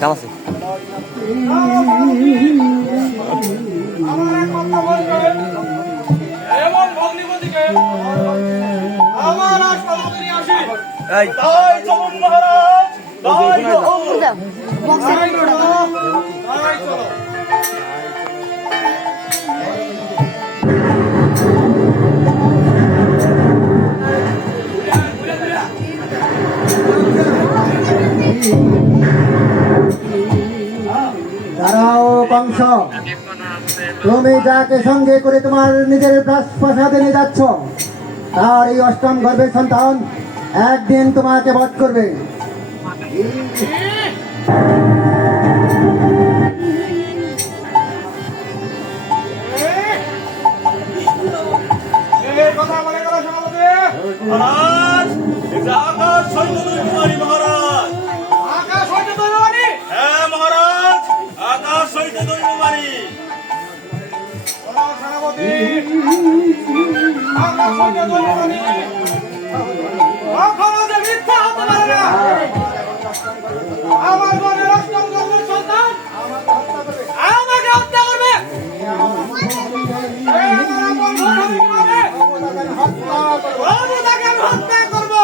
কাম আছে। দাঁড়াও কংস, তুমি যাকে সঙ্গে করে তোমার নিজের প্রাসাদে নিয়ে যাচ্ছ তার এই অষ্টম গর্ভের সন্তান একদিন তোমাকে বধ করবে। আমার মনের অষ্টম গর্ভের সন্তান আমাকে হত্যা করবে। তাকে আমি হত্যা করবো।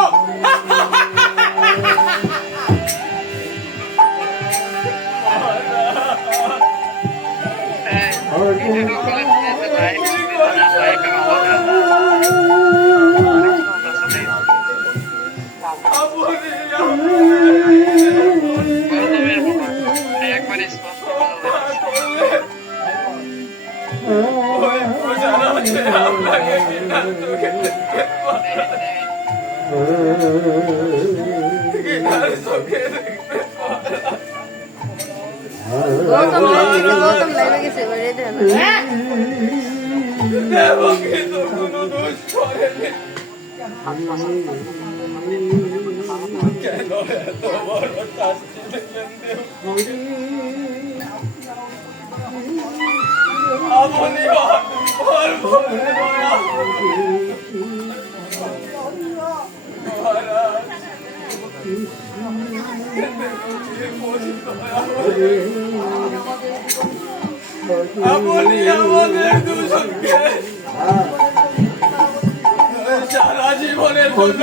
গৌতম লাইভে গেছে কেন এত বড় শাস্তি দিলেন দেব? আপনি আপনি আমাদের দুজনকে সারা জীবনের জন্য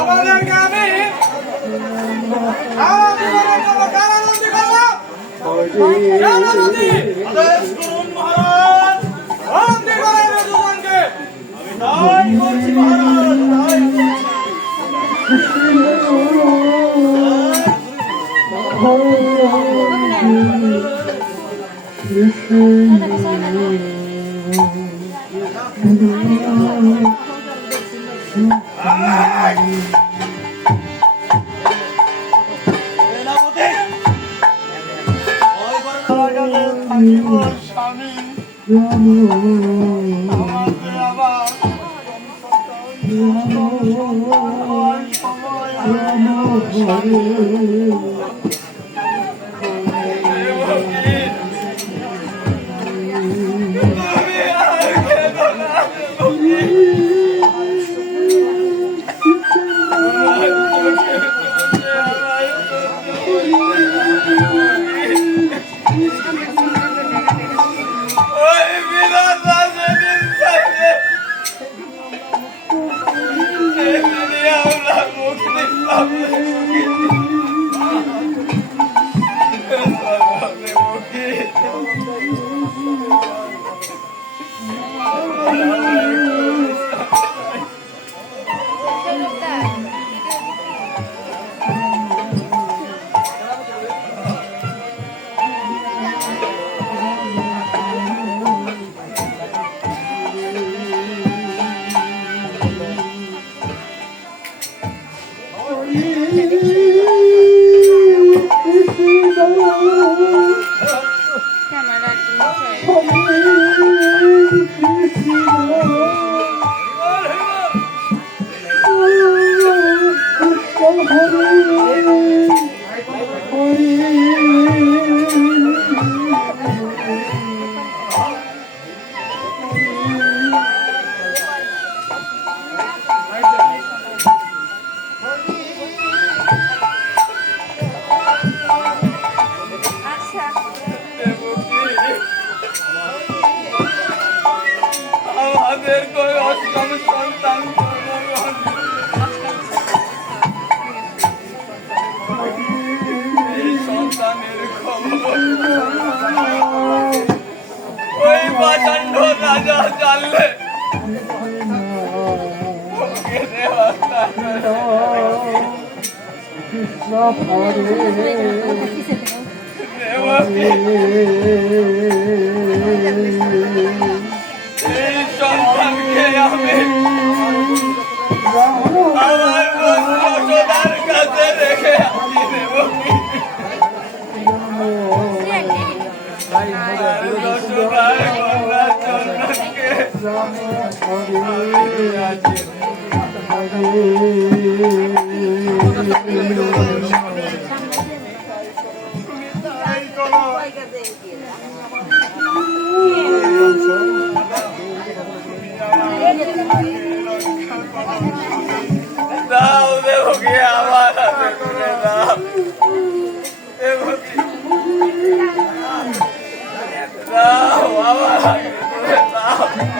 আমাদেরকে আমি কারাবন্দী করলাম। আদেশ করুন মহারাজ, বন্দী করেন দুজনকে। আমি তাই করছি মহারাজ, তাই স্বামী আমাদের আবার সন্তান এই সন্তানের খবর ওই পাষাণ্ড রাজা জানলে ওকে দেওয়া কৃষ্ণ হরে এই সন্তানকে আমি আমার যশোদার কাছে রেখে আসি দেবকী আর যশোদার কন্যা চন্দনকে আমি আছি। দাও দেবকী আমার হাতে তুলে দাও দেবকী দাও আমার হাতে তুলে দাও দাও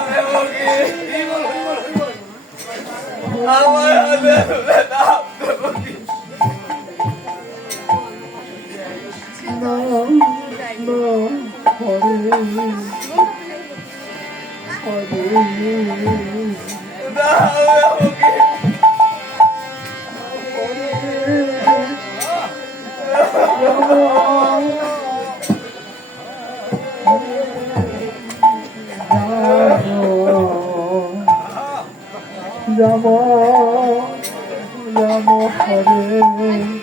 দেবকী আমার হাতে তুলে দাও দেবকী দাও দেবকী রাম রাম হরে হরে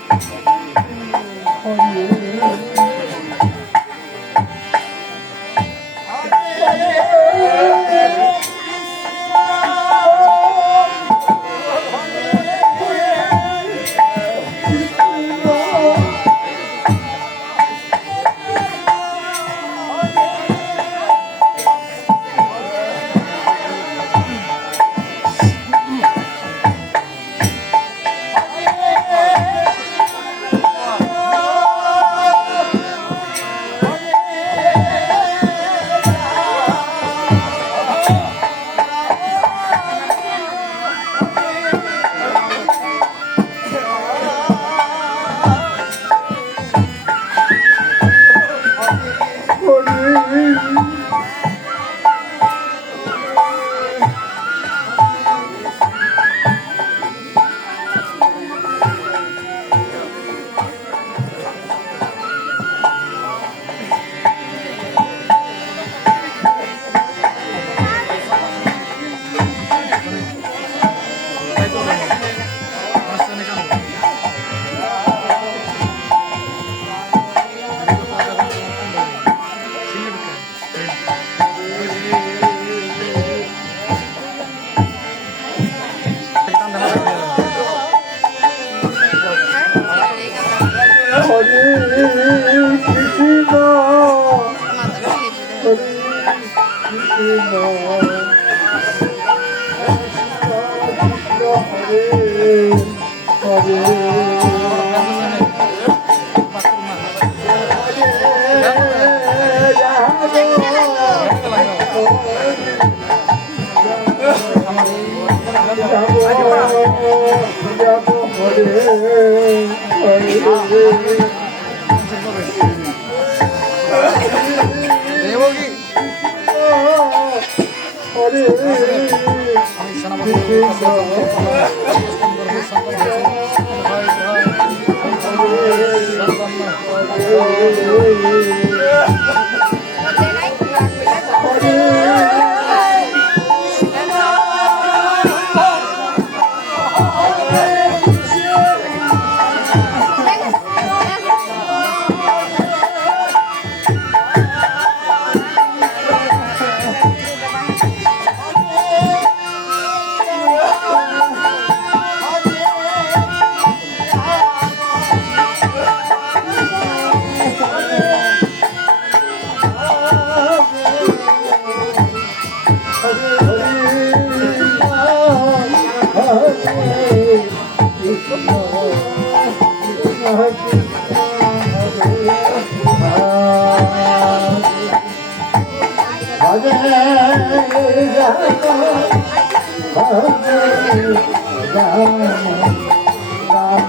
আর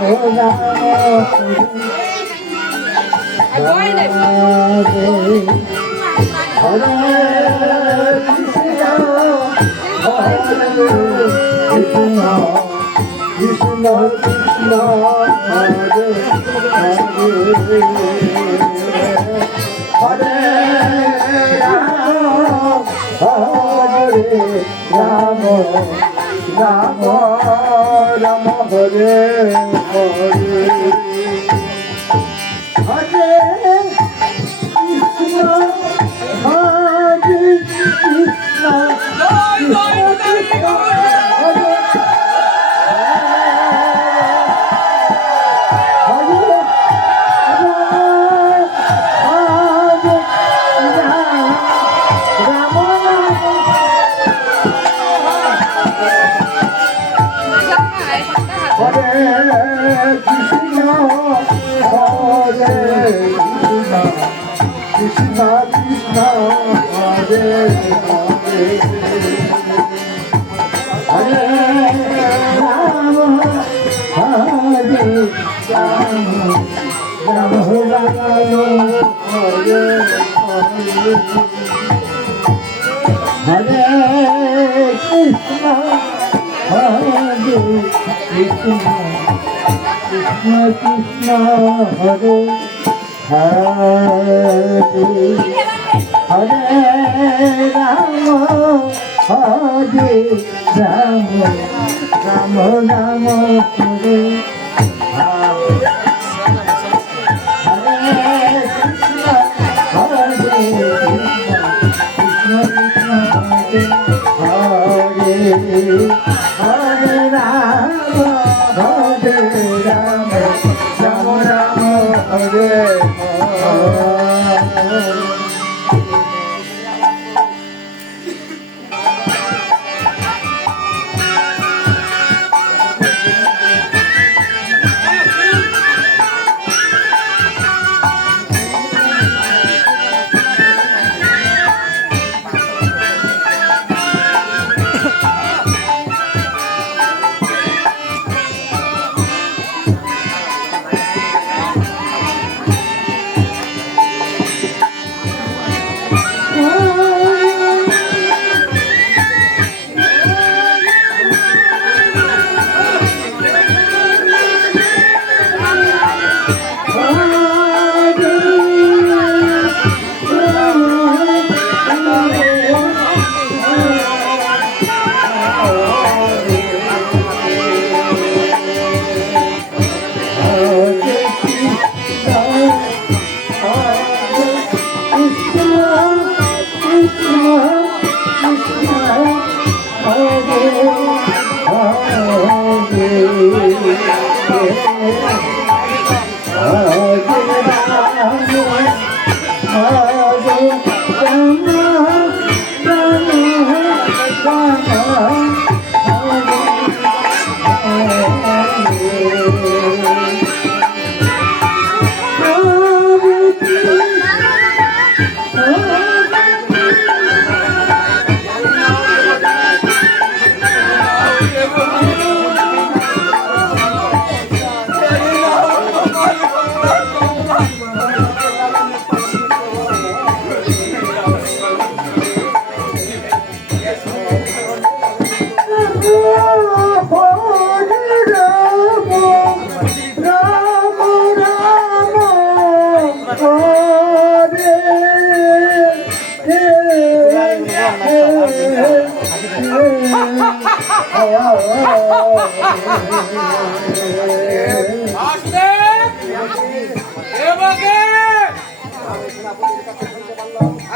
বই নেই কৃষ্ণ কৃষ্ণ হরে হরে হরে রাম রাম রাম হরে হরে হরে কৃষ্ণ হরে Krishna Krishna Krishna Hare Hare Hare Rama Hare Rama Rama Rama Hare Hare Hare Krishna Hare Krishna Krishna Krishna Hare Hare Hare Rama Hare Rama Rama Rama Hare Hare Krishna Hare Krishna Krishna Krishna Hare Hare Rama Hare Rama Rama Rama Hare Hare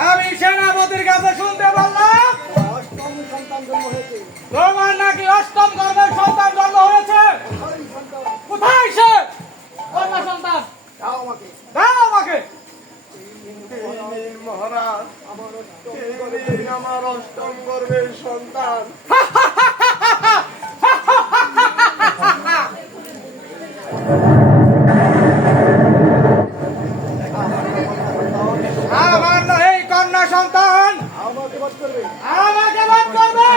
আমি সেনাপতির কাছে শুনতে পারলাম তোমার নাকি অষ্টম গর্ভের সন্তান জন্ম হয়েছে। কোথায় সে কন্যা সন্তান? দাও আমাকে। মহারাজ আমার অষ্টম গর্ভের সন্তান। আমার এই কন্যা সন্তান আমাকে আমাকে বধ করবে।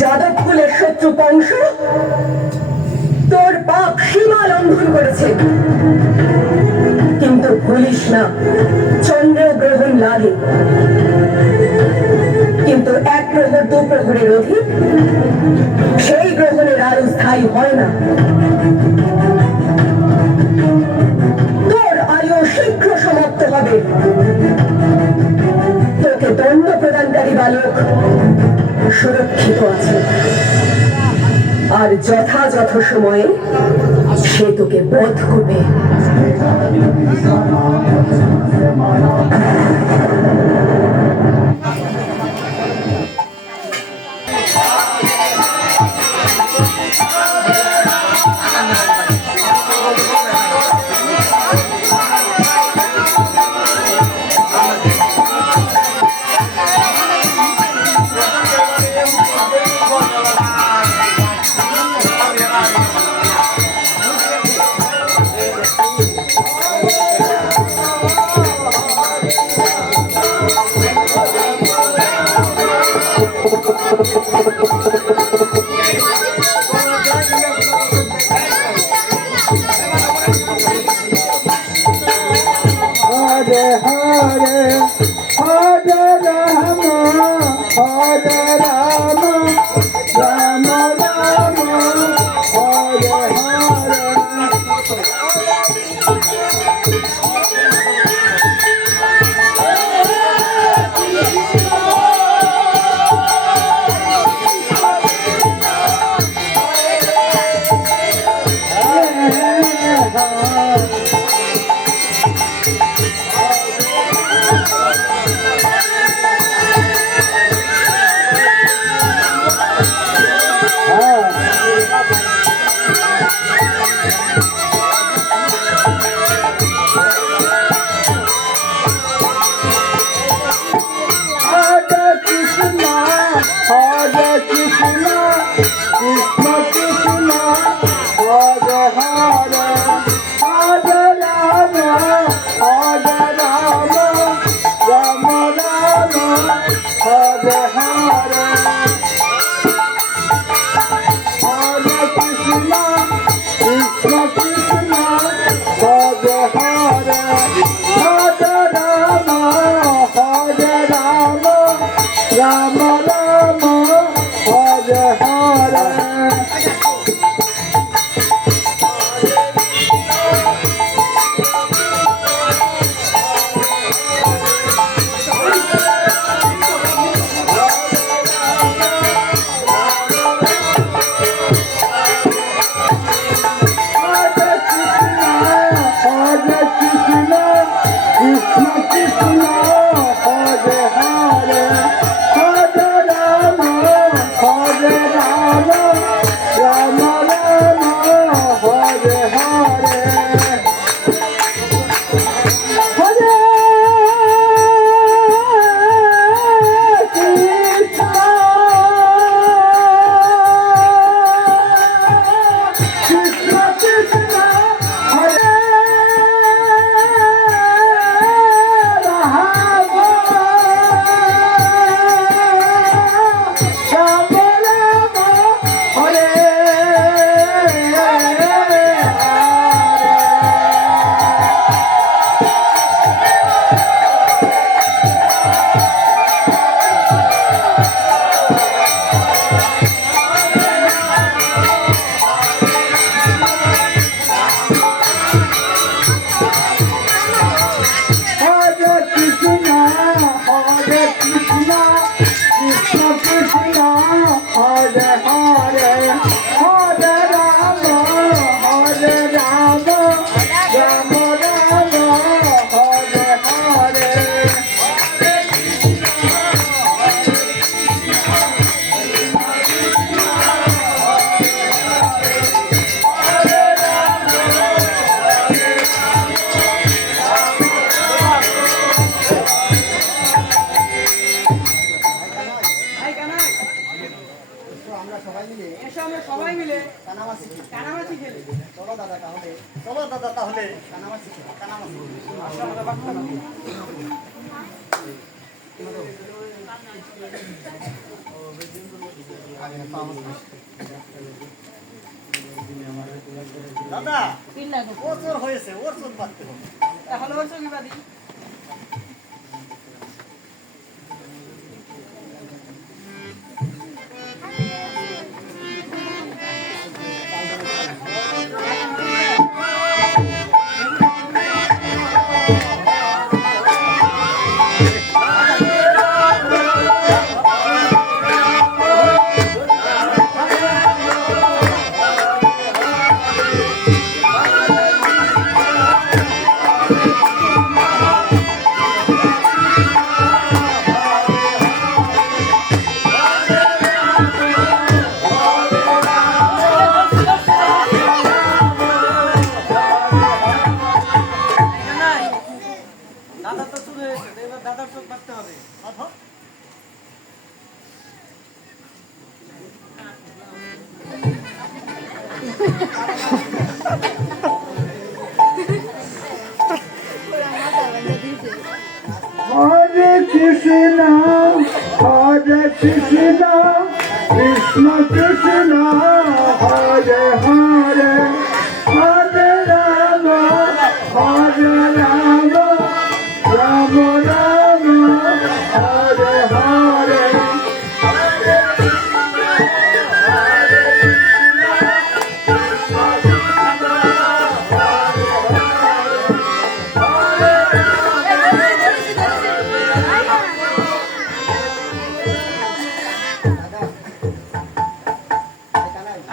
যাদব কুলের শত্রু কংস তোর পাপ সীমা লঙ্ঘন করেছে, কিন্তু ভুলিস না চন্দ্রগ্রহণ লাগে, কিন্তু এক প্রহর দু প্রহরের অধিক সেই গ্রহণের আরো স্থায়ী হয় না। তোর আয়ু শীঘ্র সমাপ্ত হবে। তোকে দণ্ড প্রদানকারী বালক সুরক্ষিত আছে, আর যথাযথ সময়ে সে তোকে বধ করবে। হরে হরে হরে রাম হরে Ram Ram Ram Hare Hare. Hare Krishna, Krishna Krishna, Hare Hare, Hare Rama, Hare Rama, Rama Rama, Hare Hare. Hare Krishna, Krishna Krishna, Hare Hare, Hare Rama, Hare Rama, Rama Rama, Hare Hare. দাদা তিন লাখ ওর চোর হয়েছে, ওর চোর পারতে হবে। তাহলে ওর সঙ্গে বাদি দাদা তো চুরি হয়েছে, এবার দাদার চোখ বাঁধতে হবে। হরে কৃষ্ণ হরে কৃষ্ণ কৃষ্ণ কৃষ্ণ হরে হরে হরে রাম রাম রাম হরে হরে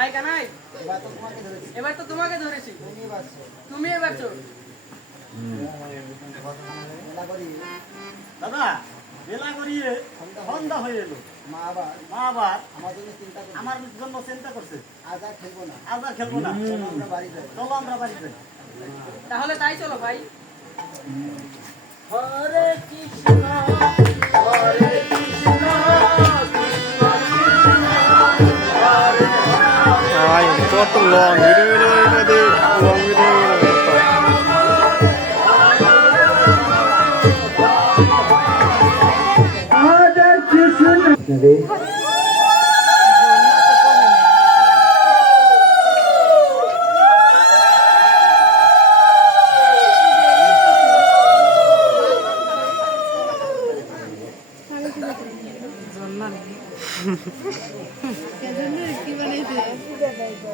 আই কানাই, এবার তো তোমাকে ধরেছি, তুমি এবার চোর। দাদা বেলা করিয়ে সন্ধ্যা হয়ে এলো, মা আবার আমার জন্য চিন্তা করছে, আজ আর খেলবো না, চলো আমরা বাড়ি যাই। তাহলে তাই চলো ভাই। হরে কৃষ্ণ হরে কৃষ্ণ কত লং ভিডিও লং ভিডিও হরে কৃষ্ণ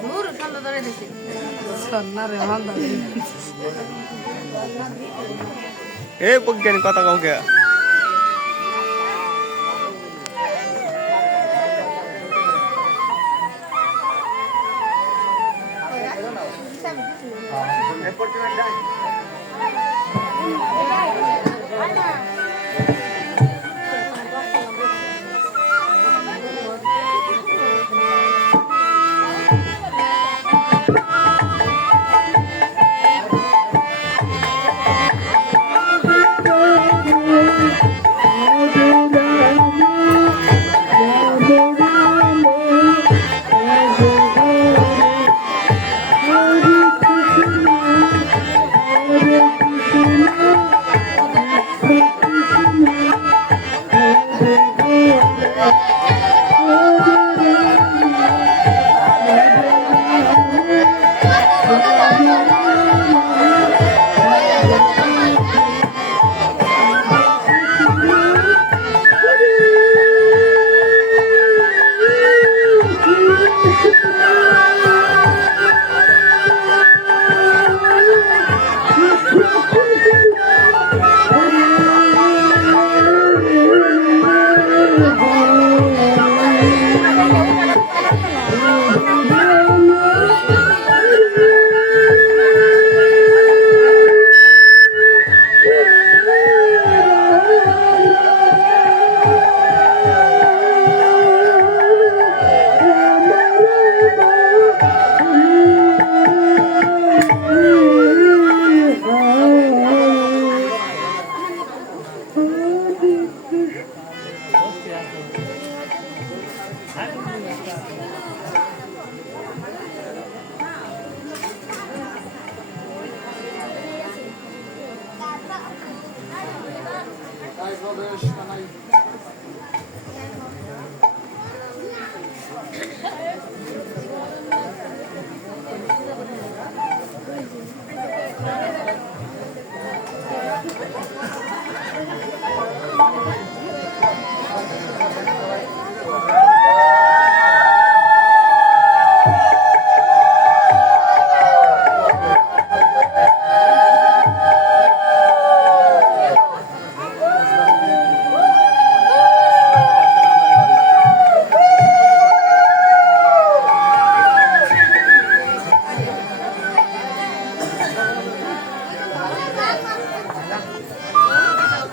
দূর চলো ধরে দিছি সন্নারে মান্দা এ বজ্ঞানী কথা কাউকে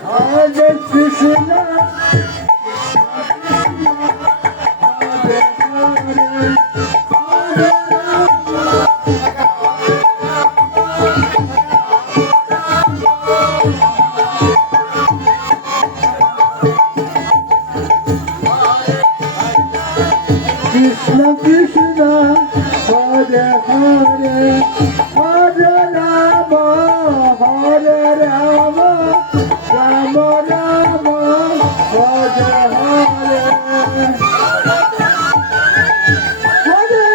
হরে কৃষ্ণ কৃষ্ণ কৃষ্ণ হরে হরে হরে রাম হরে রাম রাম রাম হরে হরে হরে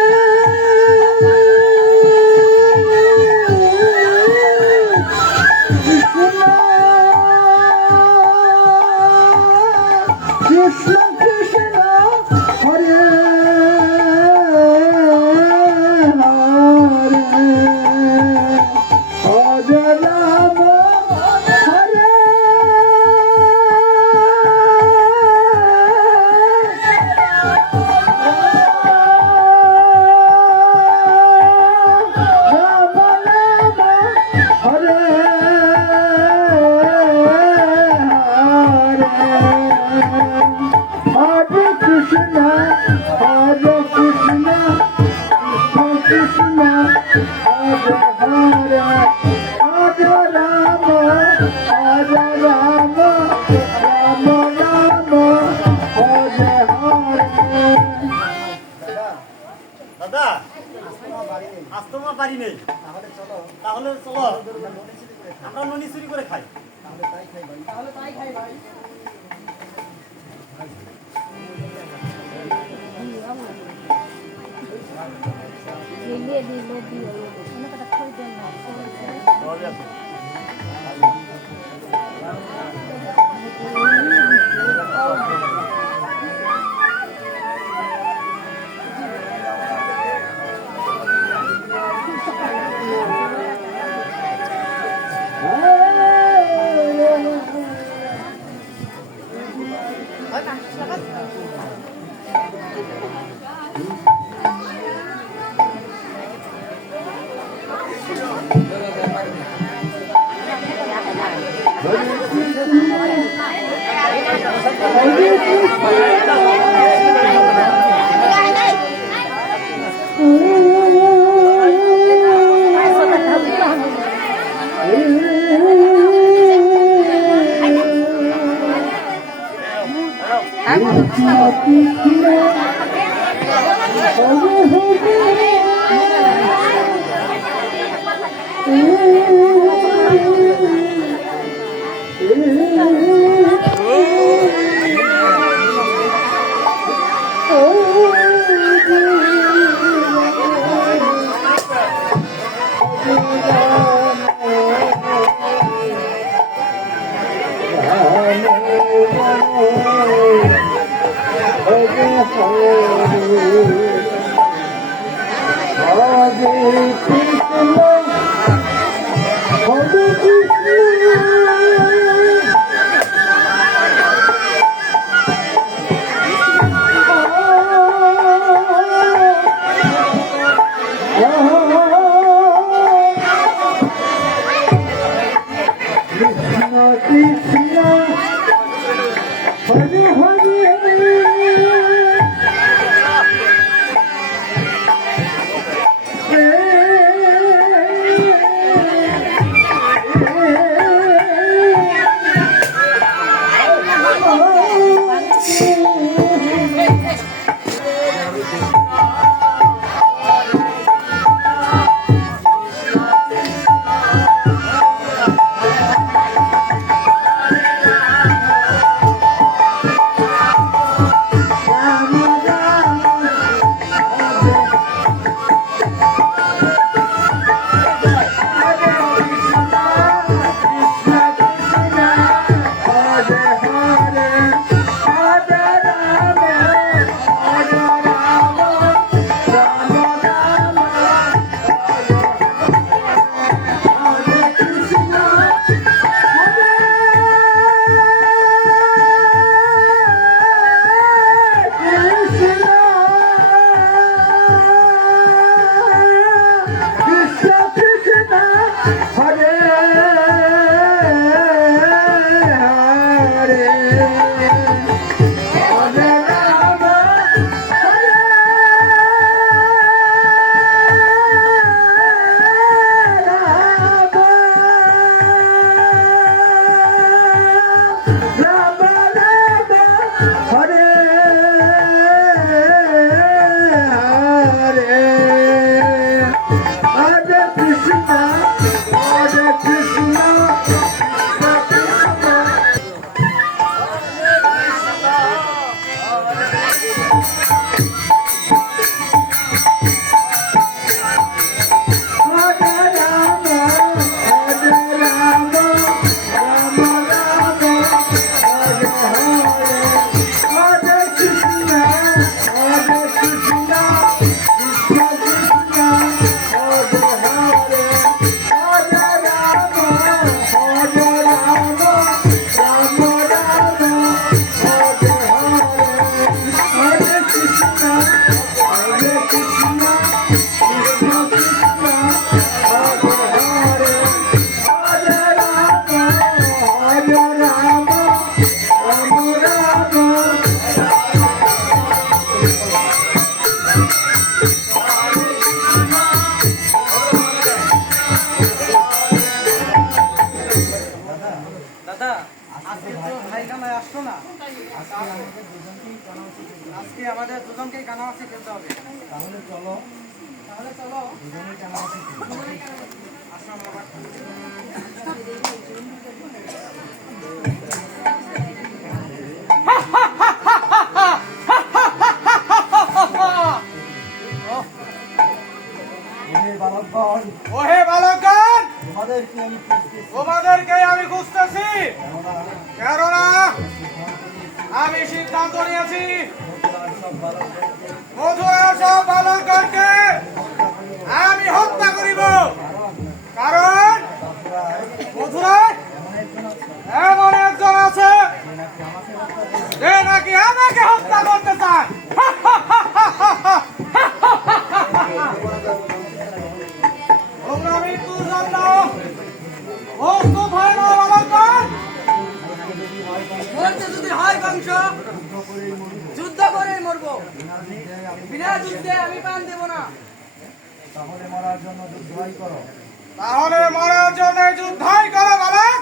কৃষ্ণ কৃষ্ণ হরে হরে হরে রাম হরে রাম রাম হরে হরে কৃষ্ণ হরে কৃষ্ণ কৃষ্ণ হরে হরে হরে রাম হরে রাম রাম রাম হরে হরে দাদা আসতে মা পারি নেই তাহলে চলো আমরা ননি চুরি করে খাই দাদা আজকে তো ভাই কামাই আসলো না, আজকে আমাদের দুজনকেই কানামাছি খেলতে হবে। তাহলে চলো দুজনেই কানামাছি আসো বাবা। ওহে বালকগণ, তোমাদেরকে আমি খুঁজতেছি, কেননা আমি সিদ্ধান্ত নিয়েছি মথুরার সব বালকগণকে আমি হত্যা করিব। কারণ মথুরায় এমন একজন আছে যে নাকি আমাকে হত্যা করতে চায়। তোমরা মৃত্যুর জন্য প্রস্তুত হয়ে নাও বালকগণ। মরতে যদি হয় কংস, যুদ্ধ করেই মরবো, বিনা যুদ্ধে আমি প্রাণ দেব না। তাহলে মরার জন্য যুদ্ধই করো বালক।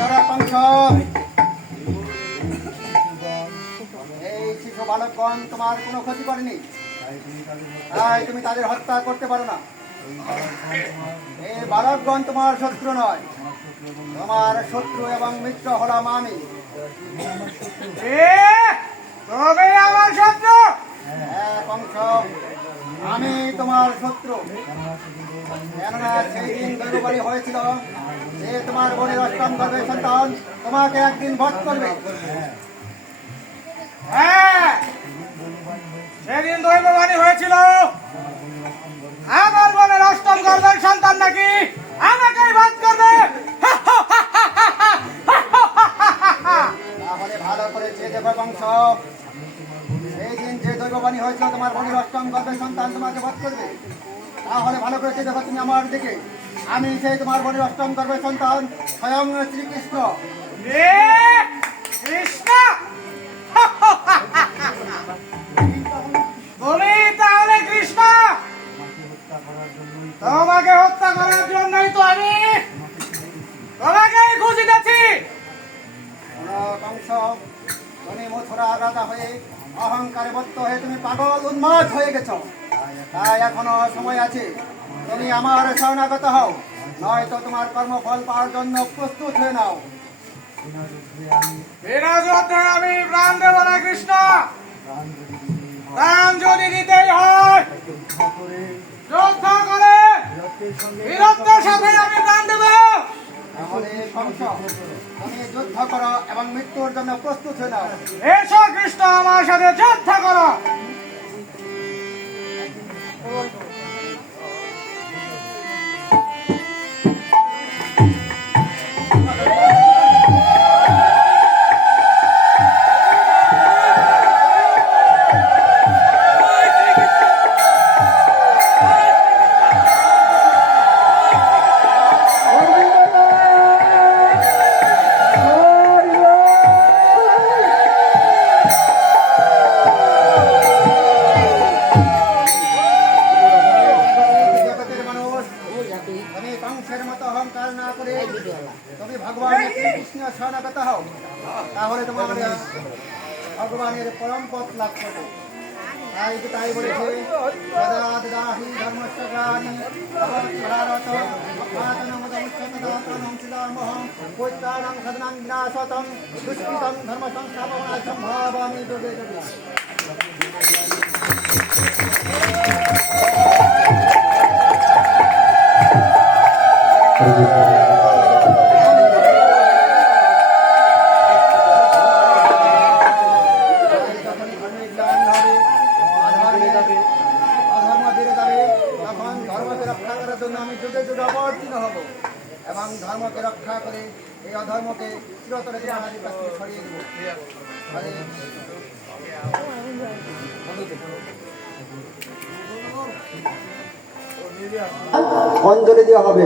ধরা কংস, এই শিশু বালকগণ তোমার কোনো ক্ষতি করেনি, তাই তুমি তাদের হত্যা করতে পারো না। এই বালকগণ তোমার শত্রু নয়, তোমার শত্রু এবং মিত্র হলাম আমি। তবে আমার শত্রু? হ্যাঁ কংস, আমি তোমার শত্রু। কেননা সেই দিন দৈববাণী হয়েছিল যে তোমার বোনের অষ্টম গর্ভের সন্তান তোমাকে একদিন বধ করবে। হ্যাঁ, সেদিন দৈববাণী হয়েছিল আমার বোনের অষ্টম গর্ভের সন্তান নাকি আমাকেই বধ করবে। তাহলে ভালো করে চেয়ে দেবো কংস, এই দিন যে দৈববাণী হয়েছিল তোমার বোনের অষ্টম গর্ভের সন্তান তোমাকে বধ করবে, তাহলে ভালো করে চেয়ে দেখো তুমি আমার দিকে। আমি সেই তোমার বোনের অষ্টম গর্ভের সন্তান স্বয়ং শ্রীকৃষ্ণ। কৃষ্ণ, তুমি তাহলে কৃষ্ণ? তোমাকে হত্যা করার জন্যই তো আমি তোমাকেই খুঁজিতেছি। কংস, তুমি মথুরা রাজা হয়ে অহংকারে বদ্ধ হয়ে তুমি পাগল উন্মাদ হয়ে গেছো, তাই এখনো সময় আছে, তুমি আমার শরণাগত হও, নয়তো তোমার কর্মফল পাওয়ার জন্য প্রস্তুত হয়ে নাও। বিনা যুদ্ধে আমি প্রাণ দেব না কৃষ্ণ। প্রাণ যদি দিতেই হয় যুদ্ধ করে বীরত্বের সাথে আমি প্রাণ দেব। তাহলে কংস, তুমি যুদ্ধ করো এবং মৃত্যুর জন্য প্রস্তুত হয়ে নাও। এসো কৃষ্ণ, আমার সাথে যুদ্ধ করো। তুমি কংসের মতো অহংকার না করে তুমি ভগবান কৃষ্ণ শরণাগত হও, তাহলে তোমার ভগবানের পরম পথ লাভ করবে। তাই বলেছে দাহি ধর্মস্বগ্রাণী ভারত পৈত্রাণং সদনাং বিনাশতং দুষ্কৃতং ধর্ম সংস্থাপনায় সম্ভাবামি যোগে যোগে। আমি যুগে যুগে অবতীর্ণ হব এবং ধর্মকে রক্ষা করে এই অধর্মকে চিরতরে আমাদের কাছ থেকে সরিয়ে দেব। অঞ্জলি দেওয়া হবে।